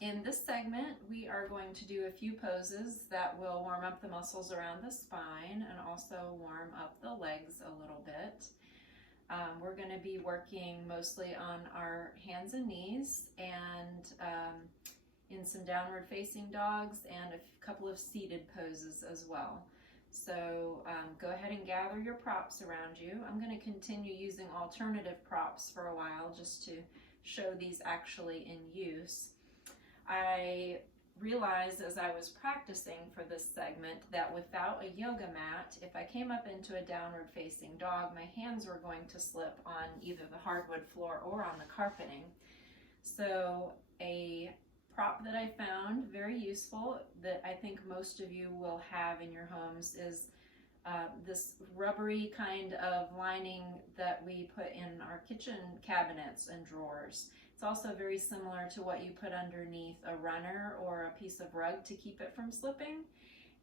In this segment, we are going to do a few poses that will warm up the muscles around the spine and also warm up the legs a little bit. We're going to be working mostly on our hands and knees and in some downward facing dogs and a couple of seated poses as well. So go ahead and gather your props around you. I'm going to continue using alternative props for a while just to show these actually in use. I realized as I was practicing for this segment that without a yoga mat, if I came up into a downward facing dog, my hands were going to slip on either the hardwood floor or on the carpeting. So a prop that I found very useful that I think most of you will have in your homes is this rubbery kind of lining that we put in our kitchen cabinets and drawers. It's also very similar to what you put underneath a runner or a piece of rug to keep it from slipping,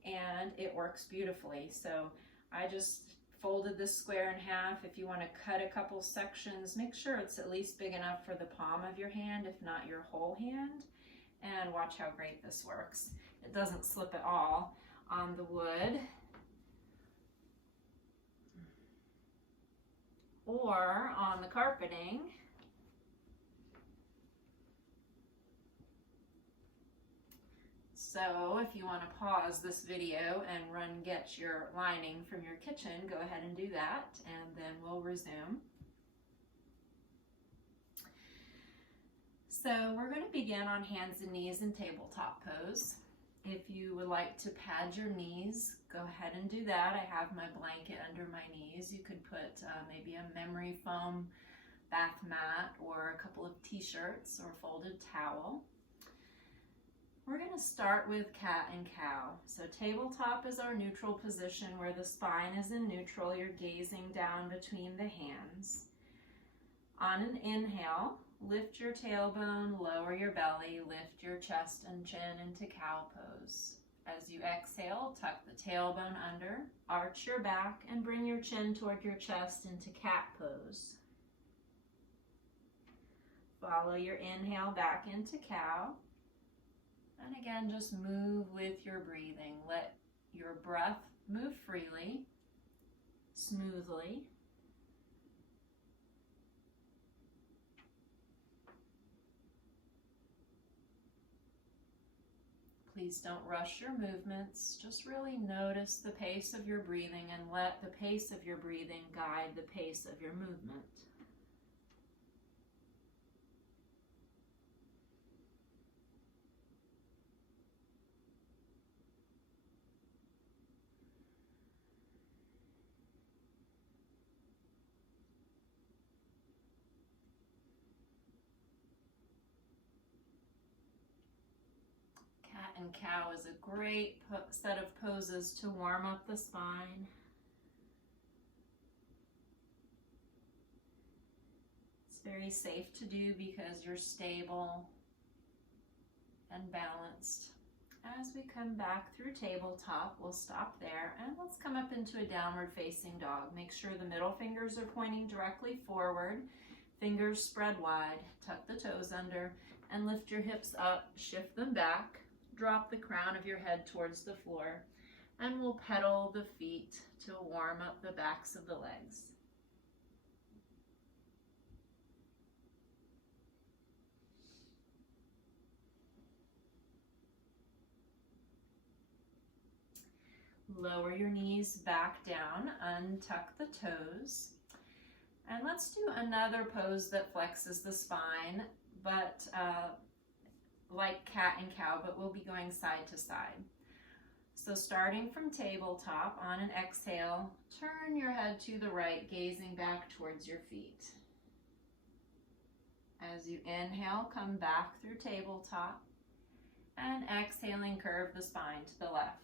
and it works beautifully. So I just folded this square in half. If you want to cut a couple sections, make sure it's at least big enough for the palm of your hand, if not your whole hand, and watch how great this works. It doesn't slip at all on the wood or on the carpeting. So if you want to pause this video and run get your lining from your kitchen, go ahead and do that, and then we'll resume. So we're going to begin on hands and knees in tabletop pose. If you would like to pad your knees, go ahead and do that. I have my blanket under my knees. You could put maybe a memory foam bath mat or a couple of t-shirts or folded towel. We're going to start with cat and cow. So tabletop is our neutral position where the spine is in neutral. You're gazing down between the hands. On an inhale, lift your tailbone, lower your belly, lift your chest and chin into cow pose. As you exhale, tuck the tailbone under, arch your back, and bring your chin toward your chest into cat pose. Follow your inhale back into cow. And again, just move with your breathing. Let your breath move freely, smoothly. Please don't rush your movements. Just really notice the pace of your breathing and let the pace of your breathing guide the pace of your movement. Cat and cow is a great set of poses to warm up the spine. It's very safe to do because you're stable and balanced. As we come back through tabletop, we'll stop there and let's come up into a downward facing dog. Make sure the middle fingers are pointing directly forward, fingers spread wide, tuck the toes under, and lift your hips up, shift them back. Drop the crown of your head towards the floor, and we'll pedal the feet to warm up the backs of the legs. Lower your knees back down, untuck the toes, and let's do another pose that flexes the spine, but like cat and cow, but we'll be going side to side. So starting from tabletop, on an exhale, turn your head to the right, gazing back towards your feet. As you inhale, come back through tabletop, and exhaling, curve the spine to the left.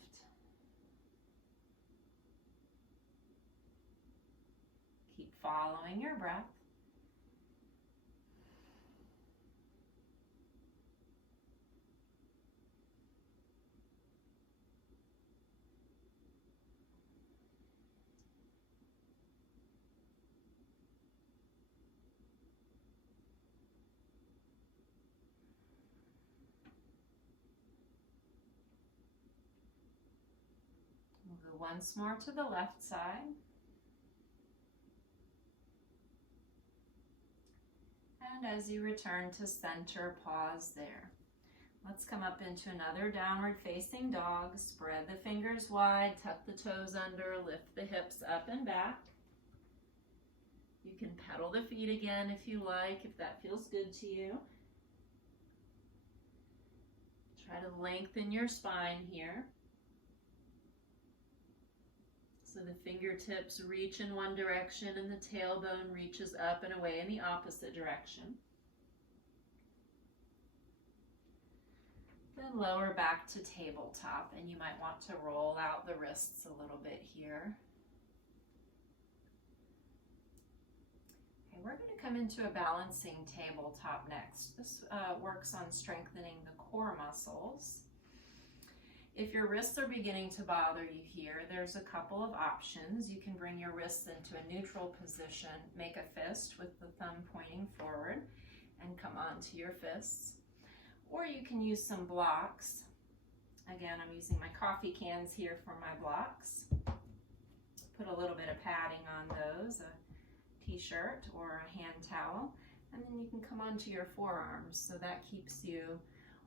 Keep following your breath. once more to the left side. And as you return to center, pause there. Let's come up into another downward facing dog. Spread the fingers wide, tuck the toes under, lift the hips up and back. You can pedal the feet again if you like, if that feels good to you. Try to lengthen your spine here. So the fingertips reach in one direction and the tailbone reaches up and away in the opposite direction. Then lower back to tabletop, and you might want to roll out the wrists a little bit here. Okay, we're going to come into a balancing tabletop next. This works on strengthening the core muscles. If your wrists are beginning to bother you here, there's a couple of options. You can bring your wrists into a neutral position, make a fist with the thumb pointing forward, and come onto your fists. Or you can use some blocks. Again, I'm using my coffee cans here for my blocks. Put a little bit of padding on those, a t-shirt or a hand towel, and then you can come onto your forearms, so that keeps you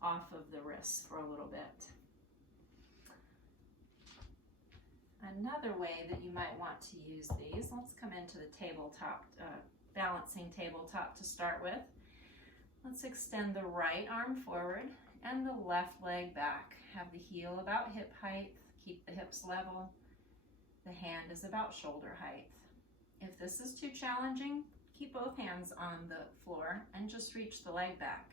off of the wrists for a little bit. Another way that you might want to use these, let's come into the tabletop, balancing tabletop to start with. Let's extend the right arm forward and the left leg back. Have the heel about hip height, keep the hips level. The hand is about shoulder height. If this is too challenging, keep both hands on the floor and just reach the leg back.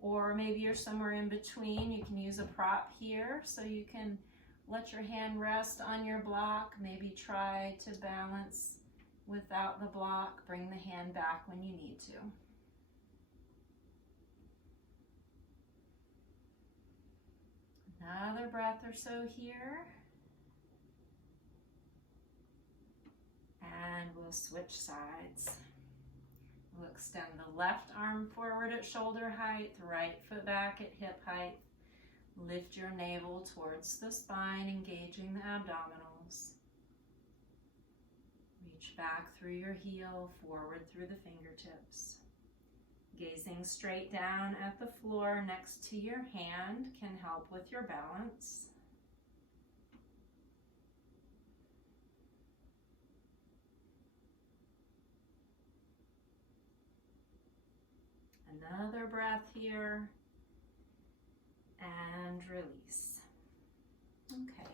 Or maybe you're somewhere in between, you can use a prop here so you can let your hand rest on your block. Maybe try to balance without the block. Bring the hand back when you need to. Another breath or so here. And we'll switch sides. We'll extend the left arm forward at shoulder height, right foot back at hip height. Lift your navel towards the spine, engaging the abdominals. Reach back through your heel, forward through the fingertips. Gazing straight down at the floor next to your hand can help with your balance. Another breath here. And release. Okay.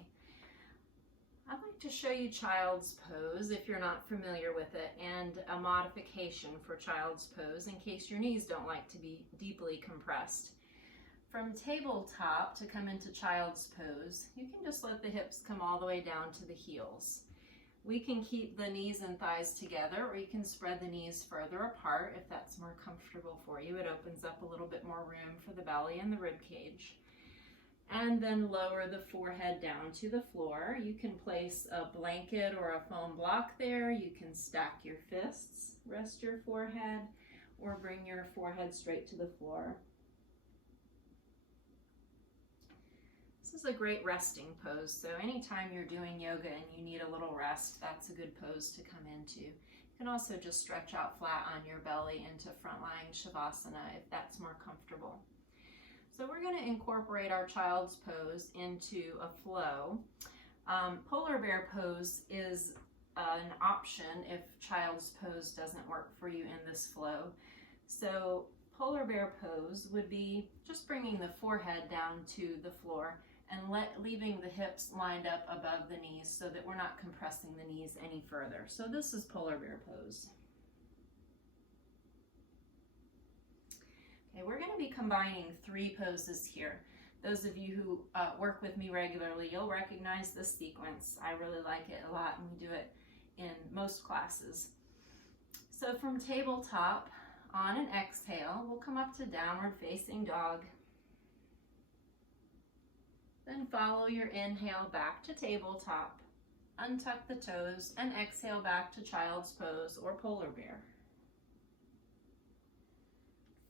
I'd like to show you child's pose if you're not familiar with it, and a modification for child's pose in case your knees don't like to be deeply compressed. From tabletop to come into child's pose, you can just let the hips come all the way down to the heels. We can keep the knees and thighs together, or you can spread the knees further apart if that's more comfortable for you. It opens up a little bit more room for the belly and the rib cage. And then lower the forehead down to the floor. You can place a blanket or a foam block there. You can stack your fists, rest your forehead, or bring your forehead straight to the floor. This is a great resting pose, so anytime you're doing yoga and you need a little rest, that's a good pose to come into. You can also just stretch out flat on your belly into front lying Shavasana if that's more comfortable. So we're going to incorporate our child's pose into a flow. Polar bear pose is an option if child's pose doesn't work for you in this flow. So polar bear pose would be just bringing the forehead down to the floor and leaving the hips lined up above the knees so that we're not compressing the knees any further. So this is polar bear pose. Okay, we're going to be combining 3 poses here. Those of you who work with me regularly, you'll recognize this sequence. I really like it a lot, and we do it in most classes. So from tabletop, on an exhale, we'll come up to downward facing dog. Then follow your inhale back to tabletop. Untuck the toes and exhale back to child's pose or polar bear.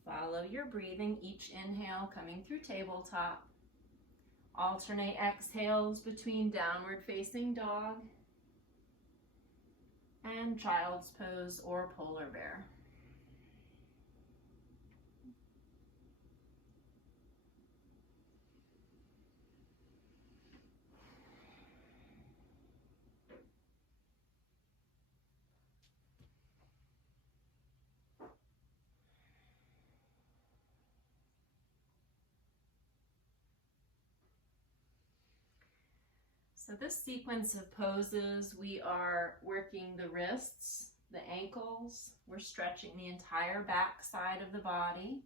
Follow your breathing, each inhale coming through tabletop. Alternate exhales between downward facing dog and child's pose or polar bear. So this sequence of poses, we are working the wrists, the ankles, we're stretching the entire back side of the body.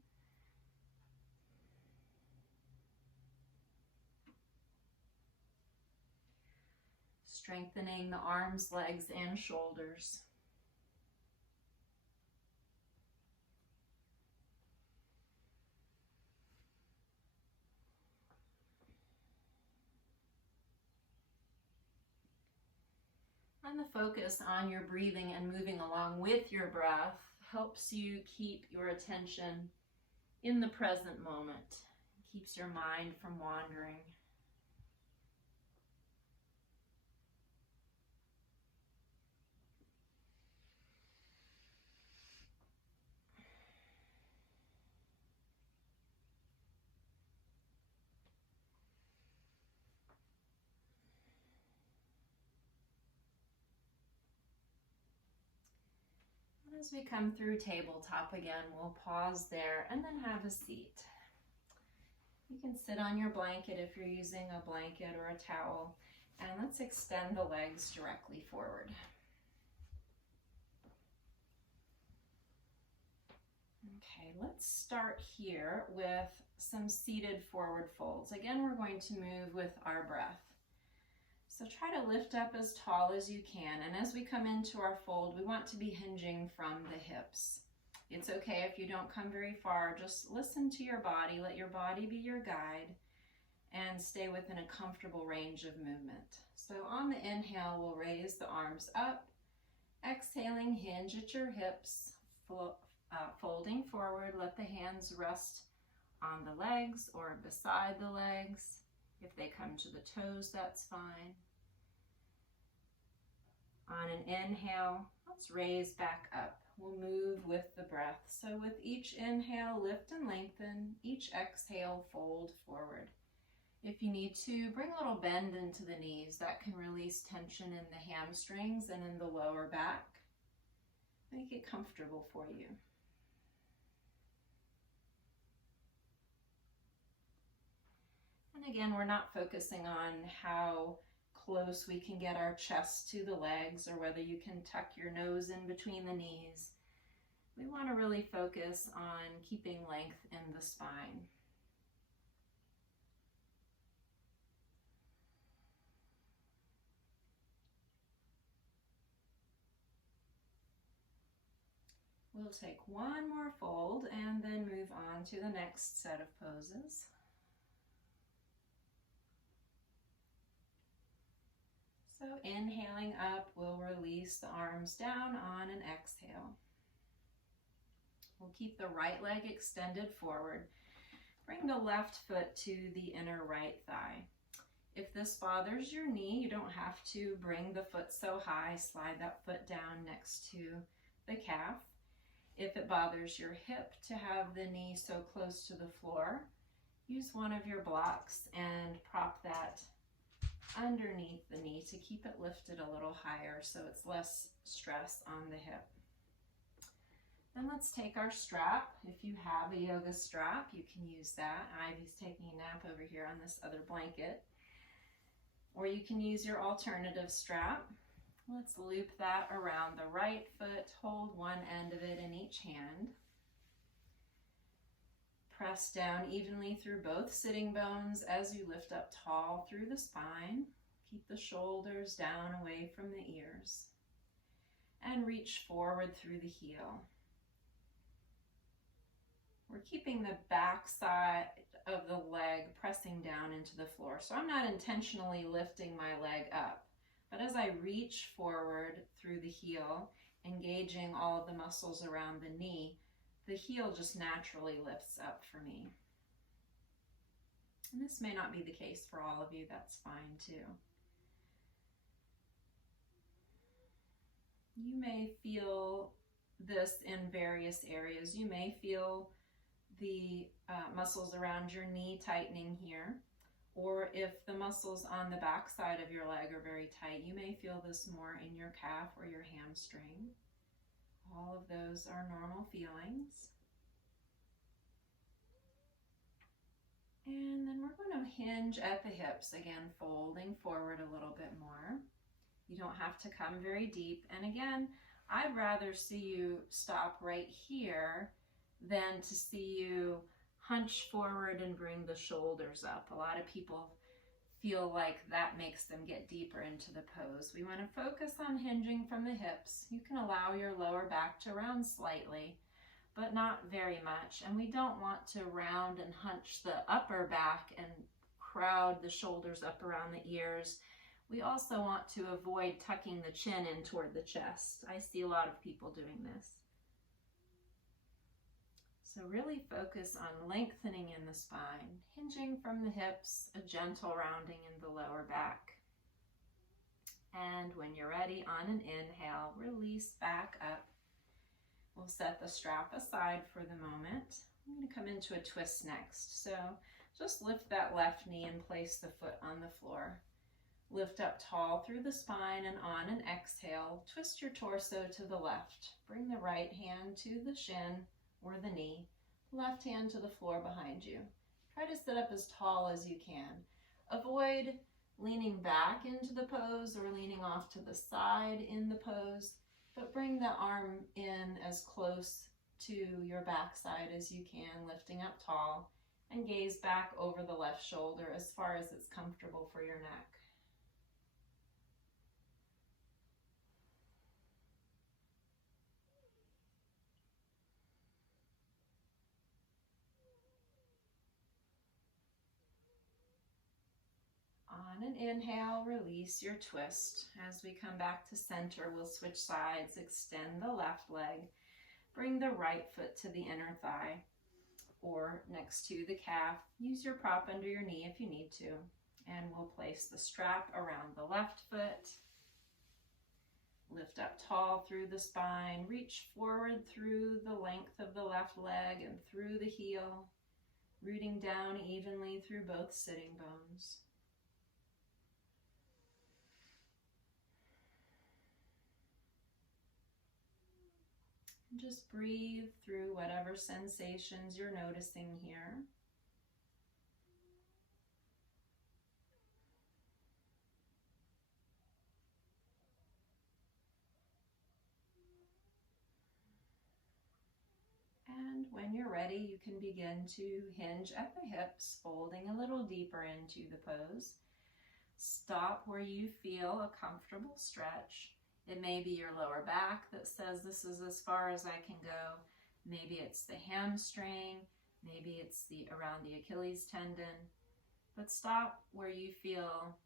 Strengthening the arms, legs, and shoulders. And the focus on your breathing and moving along with your breath helps you keep your attention in the present moment, keeps your mind from wandering. As we come through tabletop again, we'll pause there and then have a seat. You can sit on your blanket if you're using a blanket or a towel, and let's extend the legs directly forward. Okay, let's start here with some seated forward folds. Again, we're going to move with our breath. So try to lift up as tall as you can, and as we come into our fold, we want to be hinging from the hips. It's okay if you don't come very far, just listen to your body, let your body be your guide, and stay within a comfortable range of movement. So on the inhale, we'll raise the arms up, exhaling, hinge at your hips, folding forward, let the hands rest on the legs or beside the legs. If they come to the toes, that's fine. On an inhale, let's raise back up. We'll move with the breath. So with each inhale, lift and lengthen. Each exhale, fold forward. If you need to, bring a little bend into the knees. That can release tension in the hamstrings and in the lower back. Make it comfortable for you. And again, we're not focusing on how close we can get our chest to the legs or whether you can tuck your nose in between the knees. We want to really focus on keeping length in the spine. We'll take one more fold and then move on to the next set of poses. So inhaling up, we'll release the arms down on an exhale. We'll keep the right leg extended forward. Bring the left foot to the inner right thigh. If this bothers your knee, you don't have to bring the foot so high. Slide that foot down next to the calf. If it bothers your hip to have the knee so close to the floor, use one of your blocks and prop that underneath the knee to keep it lifted a little higher so it's less stress on the hip. Then let's take our strap. If you have a yoga strap, you can use that. Ivy's taking a nap over here on this other blanket. Or you can use your alternative strap. Let's loop that around the right foot. Hold one end of it in each hand. Press down evenly through both sitting bones as you lift up tall through the spine. Keep the shoulders down away from the ears. And reach forward through the heel. We're keeping the back side of the leg pressing down into the floor. So I'm not intentionally lifting my leg up, but as I reach forward through the heel, engaging all of the muscles around the knee, the heel just naturally lifts up for me. And this may not be the case for all of you, that's fine too. You may feel this in various areas. You may feel the muscles around your knee tightening here, or if the muscles on the back side of your leg are very tight, you may feel this more in your calf or your hamstring. All of those are normal feelings. And then we're going to hinge at the hips, again, folding forward a little bit more. You don't have to come very deep. And again, I'd rather see you stop right here than to see you hunch forward and bring the shoulders up. A lot of people feel like that makes them get deeper into the pose. We want to focus on hinging from the hips. You can allow your lower back to round slightly, but not very much. And we don't want to round and hunch the upper back and crowd the shoulders up around the ears. We also want to avoid tucking the chin in toward the chest. I see a lot of people doing this. So really focus on lengthening in the spine, hinging from the hips, a gentle rounding in the lower back. And when you're ready, on an inhale, release back up. We'll set the strap aside for the moment. I'm going to come into a twist next. So just lift that left knee and place the foot on the floor. Lift up tall through the spine, and on an exhale, twist your torso to the left. Bring the right hand to the shin or the knee, left hand to the floor behind you. Try to sit up as tall as you can. Avoid leaning back into the pose or leaning off to the side in the pose, but bring the arm in as close to your backside as you can, lifting up tall, and gaze back over the left shoulder as far as it's comfortable for your neck. On an inhale, release your twist. As we come back to center, we'll switch sides, extend the left leg, bring the right foot to the inner thigh or next to the calf. Use your prop under your knee if you need to, and we'll place the strap around the left foot. Lift up tall through the spine, reach forward through the length of the left leg and through the heel, rooting down evenly through both sitting bones. Just breathe through whatever sensations you're noticing here. And when you're ready, you can begin to hinge at the hips, folding a little deeper into the pose. Stop where you feel a comfortable stretch. It may be your lower back that says this is as far as I can go. Maybe it's the hamstring, maybe it's around the Achilles tendon. But stop where you feel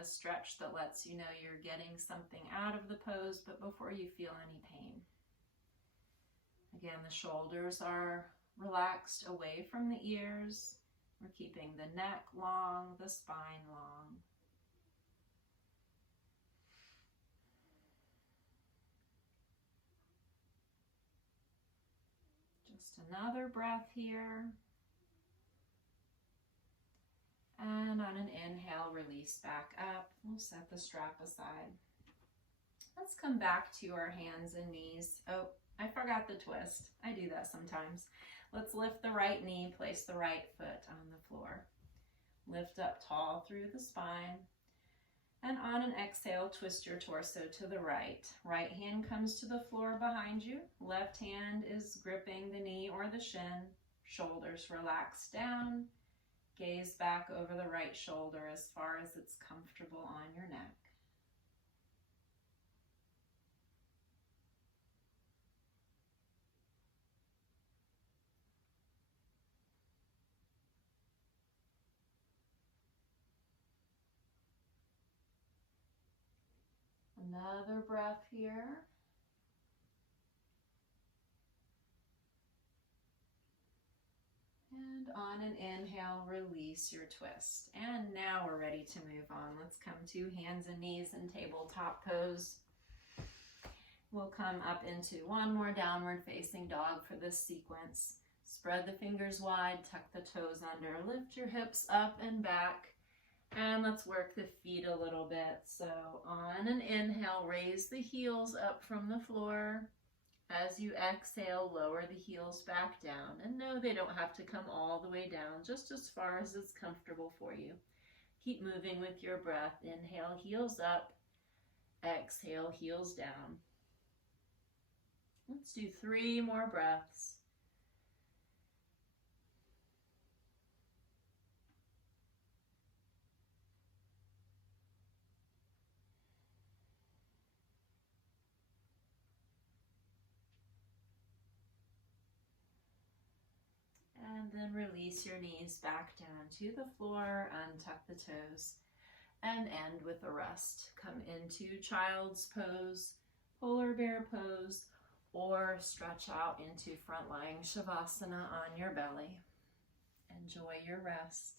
a stretch that lets you know you're getting something out of the pose, but before you feel any pain. Again, the shoulders are relaxed away from the ears. We're keeping the neck long, the spine long. Just another breath here. And on an inhale, release back up. We'll set the strap aside. Let's come back to our hands and knees. Oh, I forgot the twist. I do that sometimes. Let's lift the right knee, place the right foot on the floor. Lift up tall through the spine. And on an exhale, twist your torso to the right. Right hand comes to the floor behind you. Left hand is gripping the knee or the shin. Shoulders relax down. Gaze back over the right shoulder as far as it's comfortable on your neck. Another breath here. And on an inhale, release your twist. And now we're ready to move on. Let's come to hands and knees and tabletop pose. We'll come up into one more downward facing dog for this sequence. Spread the fingers wide, tuck the toes under, lift your hips up and back, and let's work the feet a little bit. So on an inhale, raise the heels up from the floor. As you exhale, lower the heels back down. And no, they don't have to come all the way down, just as far as it's comfortable for you. Keep moving with your breath. Inhale, heels up. Exhale, heels down. Let's do 3 more breaths. And then release your knees back down to the floor, untuck the toes, and end with a rest. Come into child's pose, polar bear pose, or stretch out into front lying shavasana on your belly. Enjoy your rest.